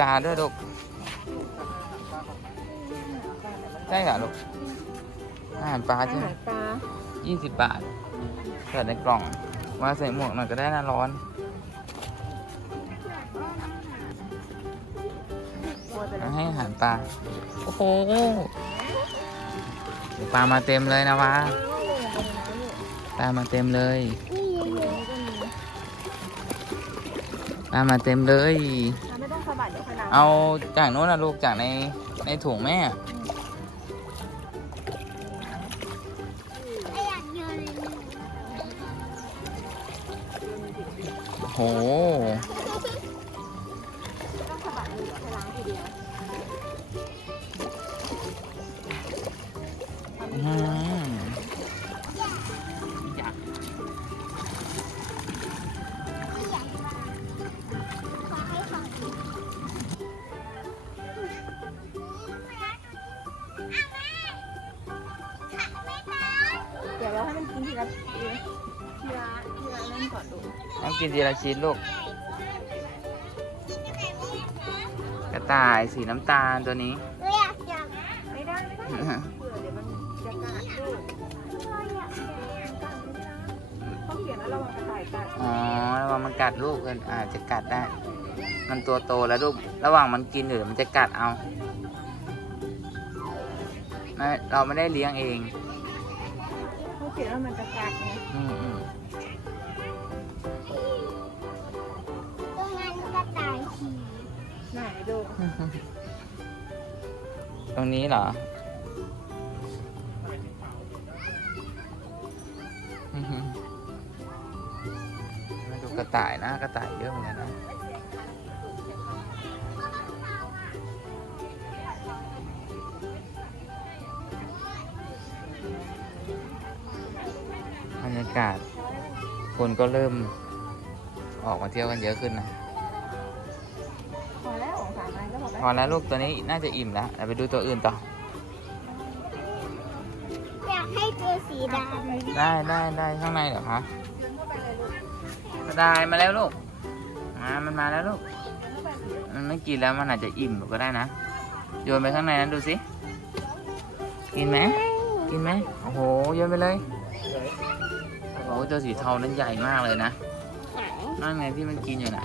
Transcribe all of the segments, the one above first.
ล้างแล้วมีปลาด้วยลูกใช่เหรอลูกอาหารปลาอาใช่ไหมหารปลายี่สิบบาทใส่ในกล่องมาใส่หมวกหน่อยก็ได้นะร้อน ตัวแต่ละเอาให้อาหารปลา โอ้โหเดี๋ยวปลามาเต็มเลยนะวะปลามาเต็มเลย ปลามาเต็มเลยเเอาจากโน้นนะลูกจากในในถุงแม่โอ้โหไม่ต้อง กินทีละชิ้นลูก กระต่ายสีน้ำตาลตัวนี้ ไม่ได้ไม่ได้เผื่อเดี๋ยวมันจะกัดลูกเขาเขียนว่าระวังกระต่ายกัดอ๋อระวังมันกัดลูกมันอาจจะกัดได้ มันตัวโตแล้วลูก ระหว่างมันกินอยู่เดี๋ยวมันจะกัดเอาไม่เราไม่ได้เลี้ยงเอง เขาเขียนว่ามันจะกัดไงอืมอืม ไหนดูตรงนี้เหรออือหือมาดูกระต่ายนะ กระต่ายเยอะเหมือนกันนะบรรยากาศ คนก็เริ่มออกมาเที่ยวกันเยอะขึ้นนะ อันก็พอแล้วพอแล้วลูกตัวนี้น่าจะอิ่มแล้วเดี๋ยวไปดูตัวอื่นต่อ อยากให้ตัวสีดำได้ได้ได้ข้างในเหรอคะเดินเข้าไปเลยลูกกระต่ายมาแล้วลูกมามันมาแล้วลูกเดินเข้าไปสิมันไม่กินแล้วมันอาจจะอิ่มก็ได้นะ โยนไปข้างในนั้นดูสิ กินไหมกินไหมโอ้โห โยนไปเลยโอ้โหตัวสีเทานั้นใหญ่มากเลยนะนั่นไงที่มันกินอยู่น่ะ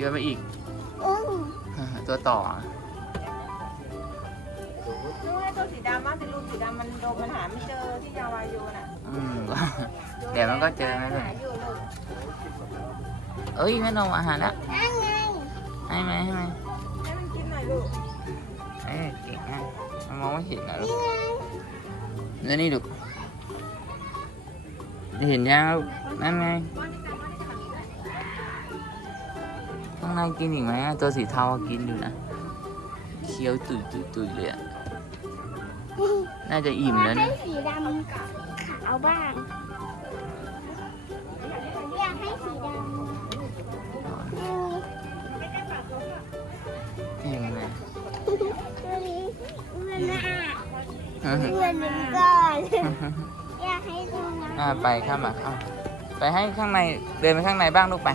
โยนไปอีกอึ้งตัวต่อดูให้ตัวสีดำบ้างสิลูกสีดำมันโดนมันหาไม่เจอที่ยาวายูน่ะอืมเดี๋ยวมันก็เจอนะลูกหาอยู่ลูกเอ้ยแม่นมอาหารละนั่นไงให้ไหมให้ไหมให้มันกินหน่อยลูกเอ้ยเก่งนะมันมองไม่เห็นนะลูกนี่ไงแล้วนี่ลูกเห็นยังลูกนั่นไงางในกินอีกไหมอะตัวสีเทากินอยู่นะ เคี้ยวตุยตุยตุยเลยอะน่าจะอิ่มแล้วให้นะสีดำขาวบ้าง อยากให้สีดำอืมอิ่มเลยตัวนี้มันน่าตัวนี้ก่อน อยากให้ดูนะ อ่าไปข้ามมาเข้าไปให้ข้างในเดินไปข้างในบ้างลูกไป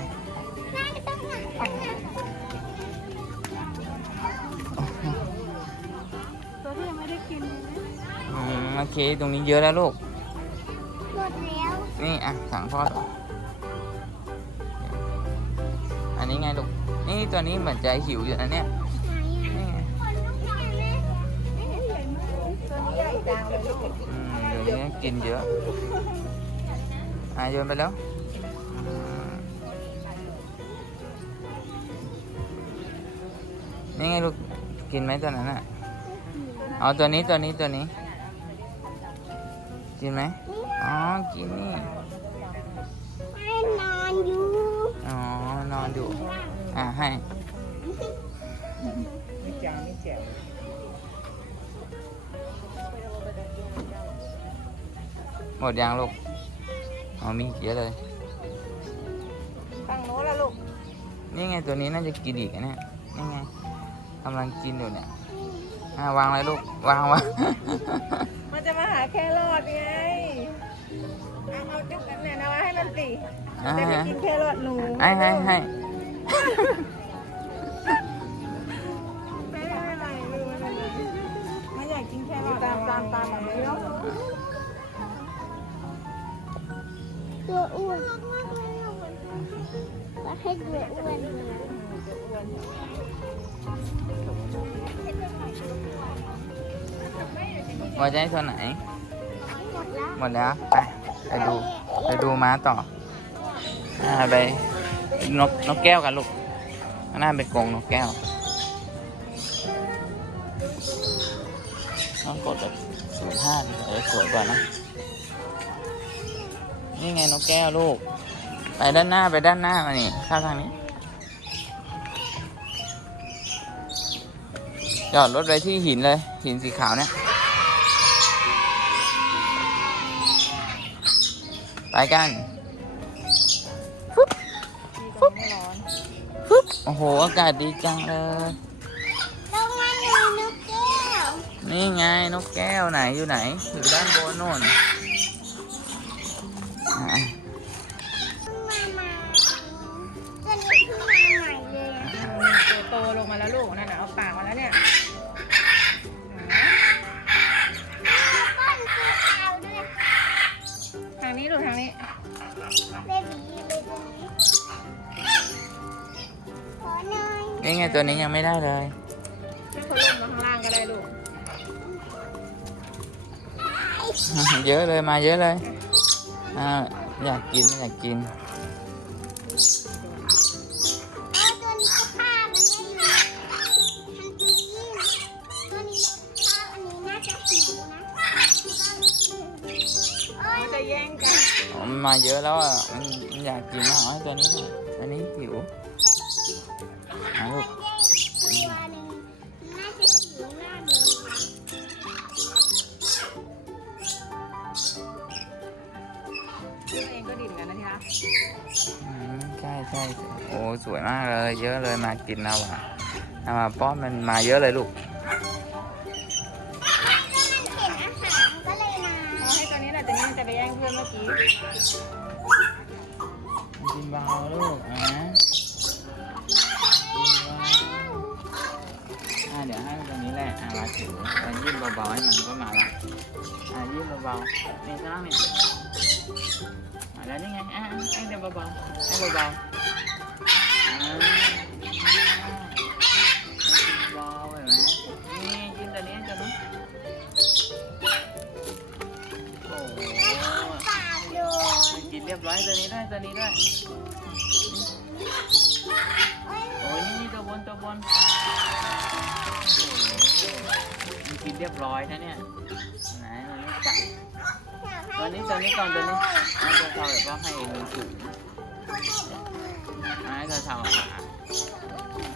เค ตรงนี้เยอะแล้วลูก หมดแล้วนี่อะสั่งพ่อต่ออันนี้ไงลูก นี่ตัวนี้เหมือนจะหิวอยู่นะเนี่ยไหนนี่ไงอะคนลูกใหญ่ไหมตัวนี้ใหญ่จังเลยลูกอืมเดี๋ยวนี้กินเยอะอะโยนไปแล้วอืมนี่ไงลูก กินไหมตัวนั้นอะ เอาตัวนี้ตัวนี้ตัวนี้ กินไหมอ๋อ กินนี่ให้นอนอยู่ อ๋อ นอนอยู่ อะให้ไม่จังไม่แจ๋วหมดยังลูกอ๋อมีอีกเยอะเลยตั้งโน้นละลูก นี่ไงตัวนี้น่าจะกินอีกนะเนี่ยนี่ไงกำลังกินอยู่เนี่ยอ่าวางเลยลูก วางวางมัน จะมาหาแครอทไงเอาเอาจุกกันเนี่ยนะว่าให้มันสิอ่าแต่ไม่กินแครอทหนูให้ให้ให้ ว่าจะให้ตัวไหน หมดแล้วหมดแล้ว ไป ไปดู ไปดูม้าต่ออ่าไปนกนกแก้วกันลูกข้างหน้าไปกรงนกแก้วต้องกดแบบศูนย์ห้าเออสวยกว่านะ นี่ไงนกแก้วลูก ไปด้านหน้าไปด้านหน้ามานี่เข้าทางนี้ จอดรถไว้ที่หินเลย หินสีขาวเนี่ย ไปกันดีตรงไม่ร้อนปึ๊บโอ้โห อากาศดีจังเลยต้องมาหนูนกแก้วนี่ไงนกแก้วไหนอยู่ไหน อยู่ด้านบนโน่น น่อยนี่ไงตัวนี้ยังไม่ได้เลย ให้เขาลงมาข้างล่างก็ได้ลูกเยอะเลยมาเยอะเลยอ่าอยากกินอยากกิน เอาตัวนี้ก็ผ้ามันได้อยู่ทันทีตัวนี้ผ้าอันนี้น่าจะหิวนะโอ้ย มันจะแย่งกันอ๋อมัน มาเยอะแล้วอะมันมันอยากกินมากเอาให้ตัวนี้หน่อย ช่ใช่โอ้สวยมากเลย เยอะเลยมากินแล้วอะเอามาป้อนมันมาเยอะเลยลูกก็มันเห็นอาหารก็เลยมาเอาให้ตัวนี้แหละตัวนี้มันจะไปแย่งเพื่อนเมื่อกี้กินเบาลูกอะอะเดี๋ยวให้มันตรงนี้แหละอะมาถือมันยื่นเบาๆให้มันก็มาละอะยื่นเบาๆนี่ข้างล่างเนี่ยมาแล้วนี่ไงอะอะให้เดี๋ยวเบาๆให้เบาๆ เรียบร้อยตัวนี้ด้วยตัวนี้ด้วยโอ้ยนี่นี่ตัวบนตัวบนมันกินเรียบร้อยนะเนี่ยไหนมันไม่จับอยากให้ตัวนี้ตัวนี้ก่อนตัวนี้ให้ตัวเท่าแบบว่าให้มันสูงให้ตัวเท่าอะ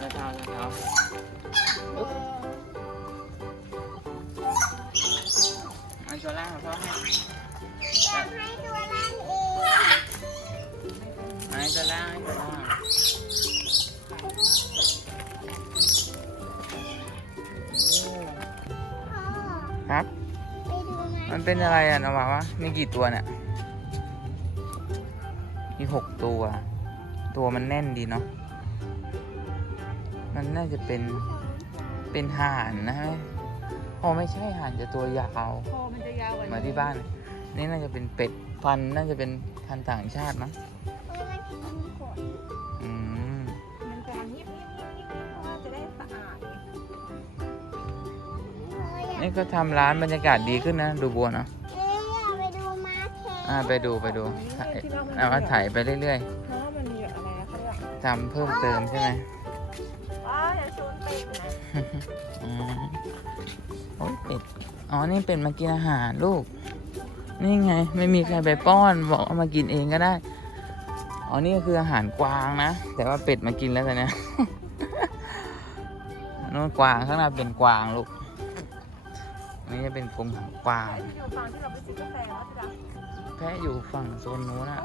ตัวเท่าตัวเท่าปุ๊บเอาตัวล่างพ่อให้ อยากให้ตัวล่างเองให้ตัวล่างให้ตัวล่างโอ้พ่อครับ ไปดูไหมมันเป็นอะไรอะนะวะวะมีกี่ตัวเนี่ย มีหกตัว ตัวมันแน่นดีเนาะ มันน่าจะเป็น เป็นห่านนะไหมอ๋อไม่ใช่ห่านจะตัวยาว คอมันจะยาวกว่าเหมาที่บ้าน นี่น่าจะเป็นเป็ดพันธุ์น่าจะเป็นพันธุ์ต่างชาติมั้งเออมันกินขนอืมมันจะเงียบเงียบเงียบเงียบเพราะว่าจะได้สะอาดเอออยากนี่ก็ทำร้านบรรยากาศดีขึ้นนะ ดูบัวเนาะเอ้ยอยากไปดูม้าแข่งอ่าไปดูไปดูถ่ายเอามาถ่ายไปเรื่อยเพราะว่ามันมีแบบอะไรนะเขาเรียกๆทำเพิ่มเติมใช่ไหมว้าวอย่าชวนติดนะอืมโอ้ยเป็ดอ๋อนี่เป็ดมากินอาหารลูก นี่ไง ไม่มีใครไปป้อนบอกเอามากินเองก็ได้ อ๋อ นี่ก็คืออาหารกวางนะ แต่ว่าเป็ดมากินแล้วแต่เนี้ยนู่นกวางข้างหน้าเป็นกวางลูกนี่จะเป็นกรงของกวางแฟแล้วที่รักแพะอยู่ฝั่งโซนนู้นอะ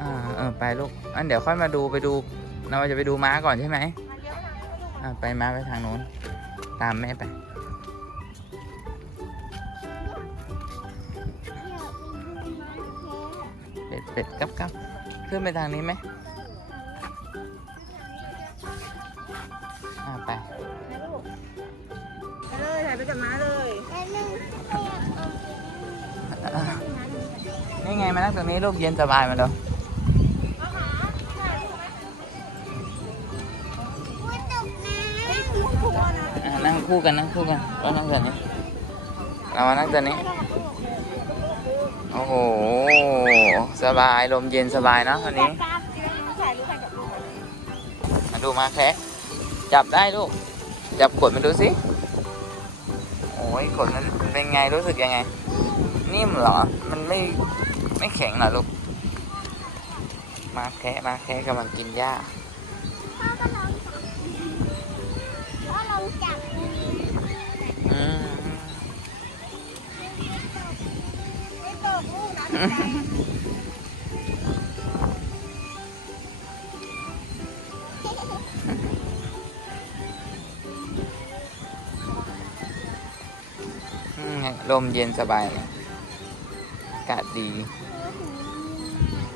อ่าเออไปลูก อันเดี๋ยวค่อยมาดูไปดู เราจะไปดูม้าก่อนใช่ไหมมาเยอะนะไม่ต้องอ่าไปม้าไปทางนู้น ตามแม่ไป เป็ดกับกับขึ้นไปทางนี้ไหมอ่าไปไปเลยถ่ายไปกับม้าเลยแล้วนึงก็อยากเอาไปนี่ไงมานั่งตรงนี้ลูกเย็นสบายมาเลยพูดตกน้ำอ่านั่งคู่กันนั่งคู่กันเรานั่งตัวนี้เรามานั่งตัวนี้ โอ้โห สบาย ลมเย็นสบายเนอะวันนี้มาดูมาแคะจับได้ลูก จับขนมันดูสิ โอ้ยขนมันเป็นไงรู้สึกยังไง นิ่มเหรอ มันไม่ไม่แข็งเหรอลูก มาแคะมาแคะกำลังกินหญ้า ลูกนะอืมลมเย็นสบายเลยอากาศดี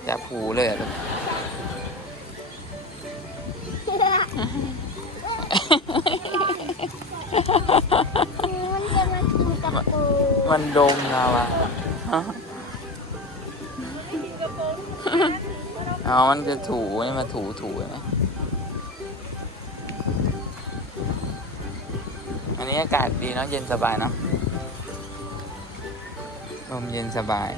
จับหูเลยอะลูกมันจะมากินกับปูมันดมเราอะ เอามันจะถูนี่มาถูถูนะอันนี้อากาศดีเนาะเย็นสบายเนาะลมเย็นสบาย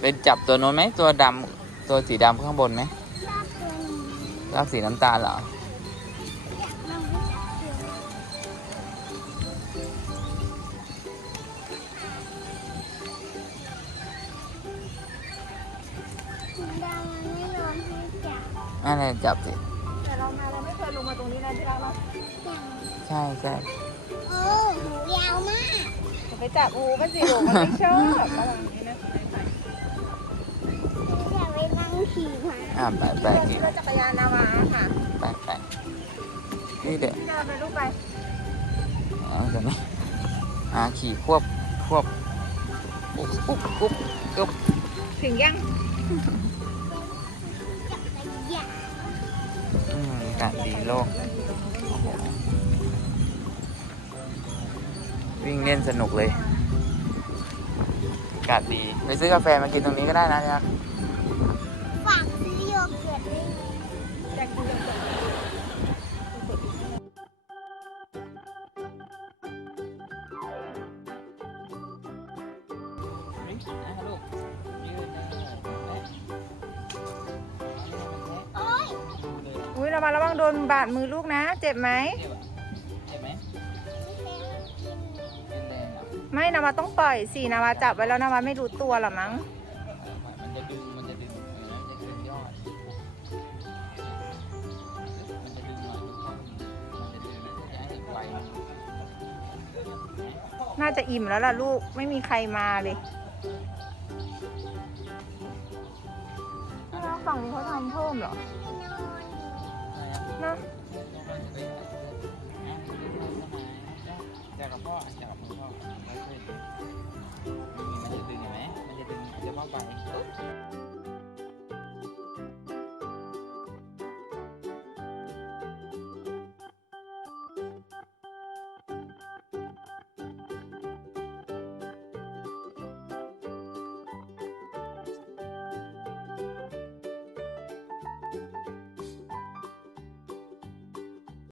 เป็นจับตัวโน้นไหมตัวดำตัวสีดำข้างบนไหมชอบตัวนี้ชอบสีน้ำตาลเหรอ นั่นแหละจับสิแต่เรามาเราไม่เคยลงมาตรงนี้นะที่เราเราอย่างใช่ใช่โอ้หูยาวมากจะไปจับอูมันสิลูกมันไม่ชอบระวังนี้นะอยากไปนั่งขี่ม้าอ่าไปไปไปกินรถจักรยานนาวาค่ะไปไปนี่เด็กที่เดินไปลูกไปเอาตัวนี้อ่าขี่ควบควบปุ๊บปุ๊บปุ๊บปุ๊บถึงยัง กาศดีโลกโอ้โหวิ่งเล่นสนุกเลยอากาศดีไปซื้อกาแฟมากินตรงนี้ก็ได้นะเนี่ยฝากซื้อโยเกิร์ตด้วยนะอยากกินแบบโนบาดมือลูกนะ เจ็บไหมเจ็บไหมไม่แพ้มันกินกินแดงเหรอไม่นาวาต้องปล่อยสินาวาจับไว้แล้วนาวาไม่รู้ตัวหรอมั้ง มันจะดึง มันจะดึงเห็นไหมมันจะดึงยอด มันจะดึงหน่อยทุกคนมันจะดึงแล้วจะให้ไฟมันน่าจะอิ่มแล้วล่ะลูกไม่มีใครมาเลยฝั่งนี้เขาทำเพิ่มเหรอ เนะจกับพ่อจากกับมือพ่อไม่เคยดึมันจะดึงไหมมันจะดึงเฉพาะใบ